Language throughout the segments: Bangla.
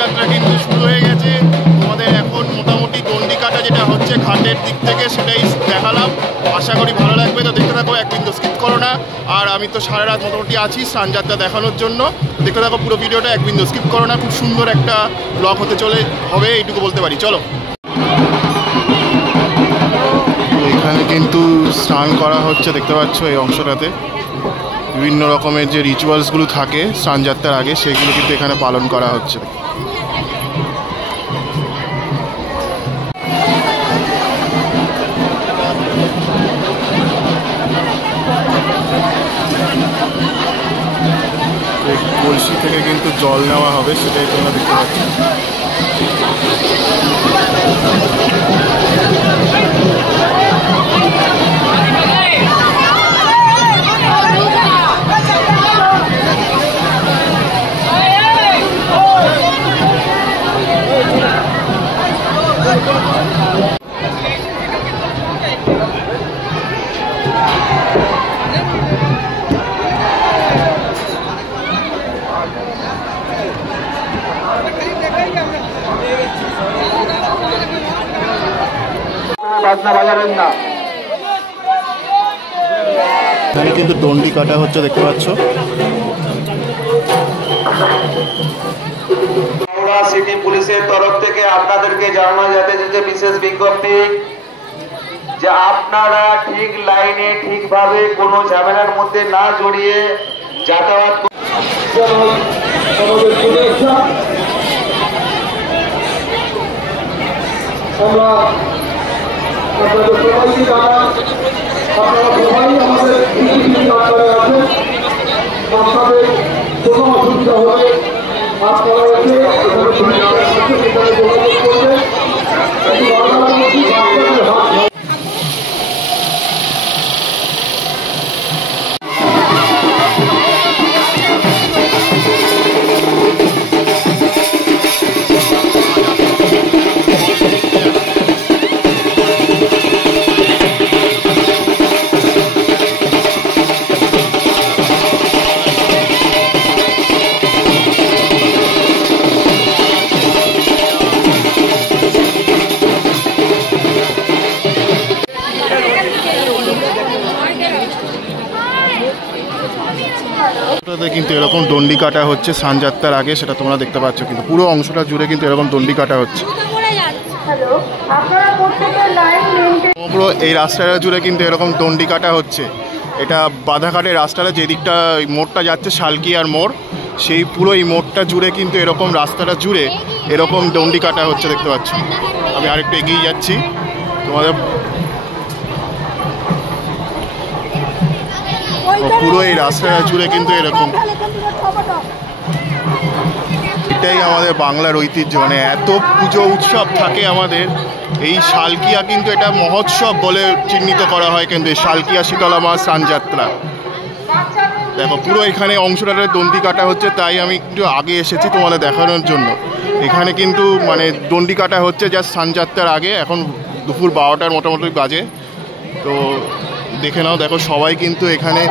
যাত্রা কিন্তু শুরু হয়ে গেছে। তোমাদের এখন মোটামুটি দণ্ডি কাটা যেটা হচ্ছে ঘাটের দিক থেকে সেটাই দেখালাম। আশা করি ভালো লাগবে, তো দেখতে থাকো, এক বিন্দু স্কিপ করো না। আর আমি তো সারা রাত মোটামুটি আছি স্নানযাত্রা দেখানোর জন্য, দেখতে থাকো পুরো ভিডিওটা, এক বিন্দু স্কিপ করো না। খুব সুন্দর একটা ব্লগ হতে চলে হবে, এইটুকু বলতে পারি। চলো, এখানে কিন্তু স্নান করা হচ্ছে, দেখতে পাচ্ছ এই অংশটাতে বিভিন্ন রকমের যে রিচুয়ালসগুলো থাকে স্নানযাত্রার আগে সেগুলো কিন্তু এখানে পালন করা হচ্ছে। কলসি থেকে কিন্তু জল নেওয়া হবে, সেটাই তোমরা দেখতে পাচ্ছ। এখানে কিন্তু দণ্ডি কাটা হচ্ছে, দেখতে পাচ্ছ। সিটি পুলিশের তরফ থেকে আপনাদেরকে জানানো যাচ্ছে যে বিশেষ বিজ্ঞপ্তি যে আপনারা ঠিক লাইনে ঠিকভাবে কোনো ঝামেলার মধ্যে না জড়িয়ে যাতায়াত আমরা আপনাদের সবাইকে জানাই আপনারা সবাই আমাদের আছেন, আপনাদের কোনো অসুবিধা হলে আপনারা এসে এখানে যোগাযোগ করবেন। কিন্তু এরকম দণ্ডি কাটা হচ্ছে স্নানযাত্রার আগে, সেটা তোমরা দেখতে পাচ্ছ। কিন্তু পুরো অংশটা জুড়ে কিন্তু এরকম দণ্ডি কাটা হচ্ছে। পুরো এই রাস্তাটা জুড়ে কিন্তু এরকম দণ্ডি কাটা হচ্ছে। এটা বাধাঘাটের রাস্তাটা, যেদিকটা মোড়টা যাচ্ছে শালকিয়ার মোড়, সেই পুরো এই মোড়টা জুড়ে কিন্তু এরকম রাস্তাটা জুড়ে এরকম দণ্ডি কাটা হচ্ছে, দেখতে পাচ্ছ। আমি আরেকটু এগিয়ে যাচ্ছি তোমাদের। পুরো এই রাস্তাটা জুড়ে কিন্তু এরকম, এটাই আমাদের বাংলার ঐতিহ্য। মানে এত পুজো উৎসব থাকে আমাদের। এই শালকিয়া কিন্তু এটা মহোৎসব বলে চিহ্নিত করা হয়, কিন্তু এই শালকিয়া শীতলা মা স্নানযাত্রা। দেখো পুরো এখানে অংশটাতে দণ্ডি কাটা হচ্ছে, তাই আমি একটু আগে এসেছি তোমাদের দেখানোর জন্য। এখানে কিন্তু মানে দণ্ডি কাটা হচ্ছে যা স্নানযাত্রার আগে। এখন দুপুর 12টার মোটামুটি বাজে, তো দেখে নাও। দেখো সবাই কিন্তু এখানে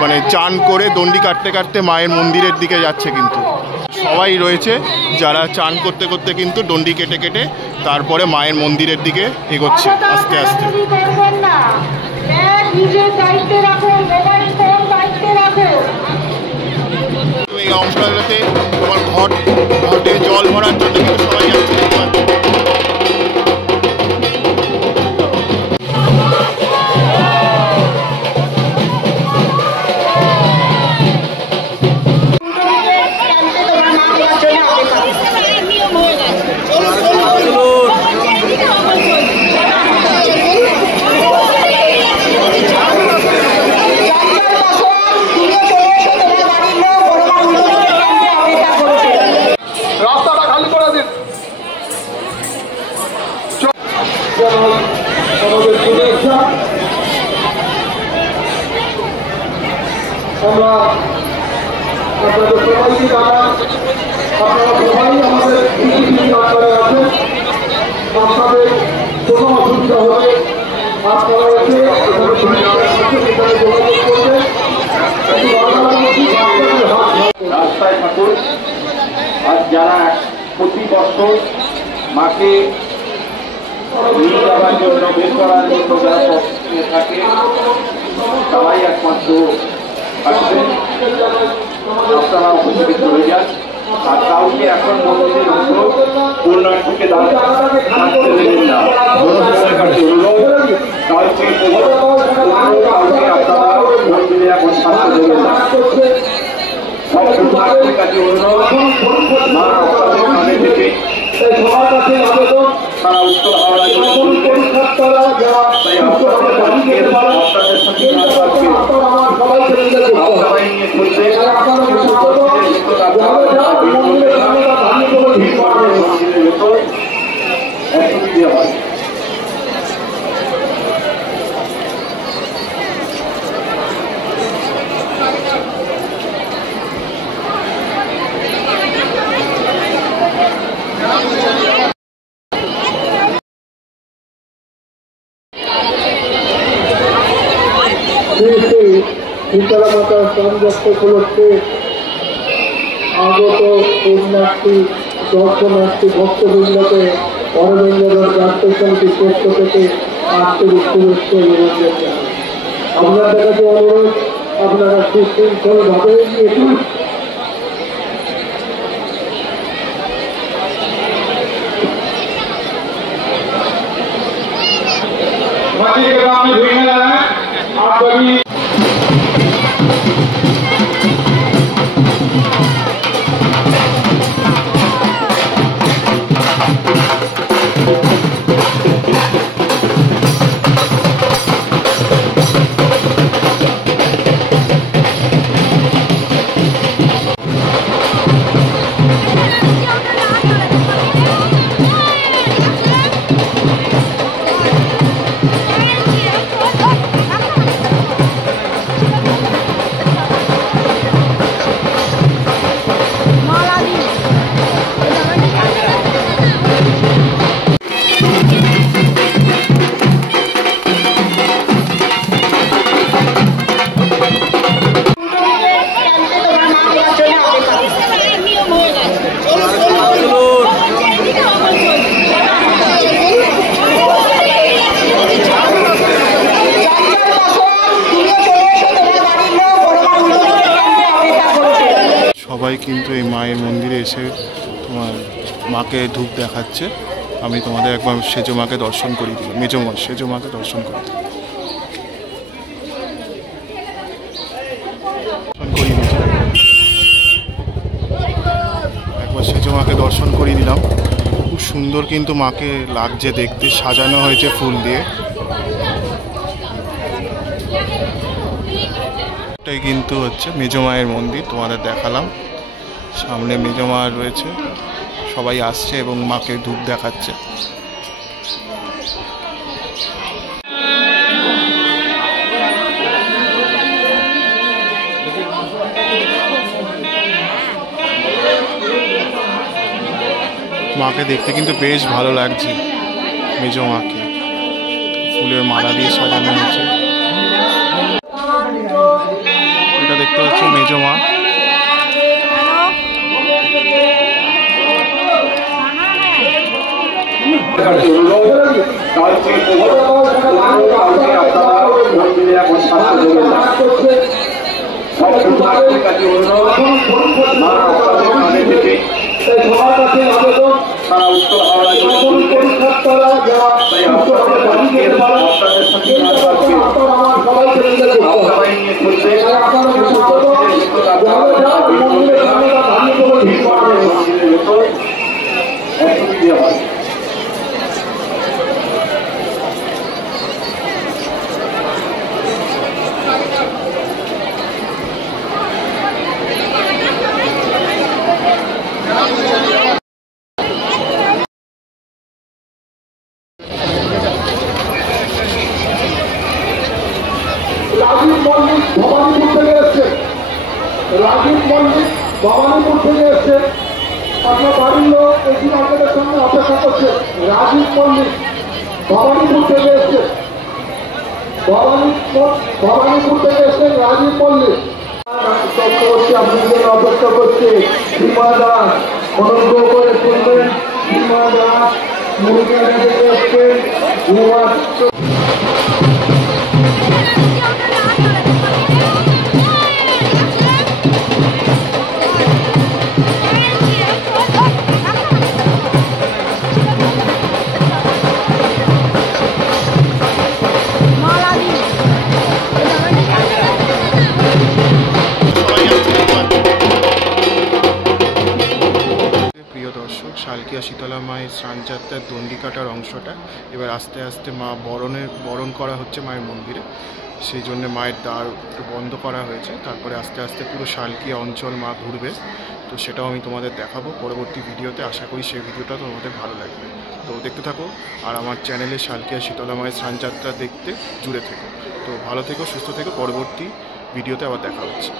মানে চান করে দণ্ডি কাটতে কাটতে মায়ের মন্দিরের দিকে যাচ্ছে। কিন্তু সবাই রয়েছে যারা চান করতে করতে কিন্তু দণ্ডি কেটে কেটে তারপরে মায়ের মন্দিরের দিকে এগোচ্ছে আস্তে আস্তে। এই অংশটাতে তোমার ঘটে জল ভরার জন্য কিন্তু সবাই যাচ্ছে। আমরা আপনাদের সবাইকে জানাই আপনারা সবাই আমাদের আছেন, আপনাদের কোনো অসুবিধা হলে আপনারা এসে রাস্তায় থাকুন। আর যারা প্রতি বছর মাকে নিয়ে যাওয়ার জন্য বের করার জন্য যারা প্রস্তুতি থাকে তারাই একমাত্র আসবেন। আপনারা উপস্থিত হয়ে যান। আর কাউকে এখন মন্দিরের উপর পুণ্যার্থীকে দাঁড়াতে দেবেন না। কাউকে আপনারা মন্দিরে এখন থাকতে দেবেন না। সব পুণ্যার্থীর কাছে অনুরোধ, মা আপনাদের কানে থেকে তারা উত্তর হাওড়া তাই আপনাদের সাথে সবাই নিয়ে চলবে। অসুবিধা হয়। শীতলা মাতার প্রাণযাত্রা উপলক্ষে আগত পুণ্যার্থী দর্শনার্থী ভক্তবৃন্দকে অরবিন্দর যাত্রা সমিতির পক্ষ থেকে আন্তরিক শুভেচ্ছা অভিনন্দন জানাই। আপনাদের কাছে অনুরোধ, আপনারা সুশৃঙ্খলভাবে একটু সবাই কিন্তু এই মায়ের মন্দিরে এসে তোমার মাকে ধূপ দেখাচ্ছে। আমি তোমাদের একবার সেজো মাকে দর্শন করিয়ে দিই, মেজো মা সেজো মাকে দর্শন করিয়ে দিই। একবার সেজো মাকে দর্শন করিয়ে দিলাম। খুব সুন্দর কিন্তু মাকে লাগছে দেখতে, সাজানো হয়েছে ফুল দিয়ে। এটাই কিন্তু হচ্ছে মেজো মায়ের মন্দির, তোমাদের দেখালাম। সামনে মেজো মা রয়েছে, সবাই আসছে এবং মাকে ধূপ দেখাচ্ছে। মাকে দেখতে কিন্তু বেশ ভালো লাগছে। মেজো মাকে ফুলের মালা দিয়ে সাজানো হয়েছে। এটা দেখতে পাচ্ছি মেজো মা। তারা উত্তর হাওড়া তাই আপনাদের সবাই নিয়ে চলবে। অসুবিধা হয়। রাজীব মল্লিক ভবানীপুর থেকে এসছে। আপনার বাড়ির লোক এখানে আপনাদের সামনে অপেক্ষা করছে। রাজীব মল্লিক ভবানীপুর থেকে এসছে। ভবানীপুর থেকে এসছেন রাজীব মল্লিক। চক্রবর্তী আপনাদের অপেক্ষা করছে। সীমা দাস অনুগ্রহ করে শুনবেন। সীমা দাস মুরগিয়া থেকে এসছেন। প্রিয় দর্শক, শালকিয়া শীতলা মায়ের স্নানযাত্রার দণ্ডি কাটার অংশটা এবার আস্তে আস্তে মা বরণ করা হচ্ছে মায়ের মন্দিরে। সেই জন্য মায়ের দ্বার একটু বন্ধ করা হয়েছে। তারপরে আস্তে আস্তে পুরো শালকিয়া অঞ্চল মা ঘুরবে। তো সেটাও আমি তোমাদের দেখাবো পরবর্তী ভিডিওতে। আশা করি সেই ভিডিওটা তোমাদের ভালো লাগবে। তো দেখতে থাকো আর আমার চ্যানেলে শালকিয়া শীতলা মায়ের স্নানযাত্রা দেখতে জুড়ে থেকো। তো ভালো থেকো, সুস্থ থেকো। পরবর্তী ভিডিওতে আবার দেখা হচ্ছে।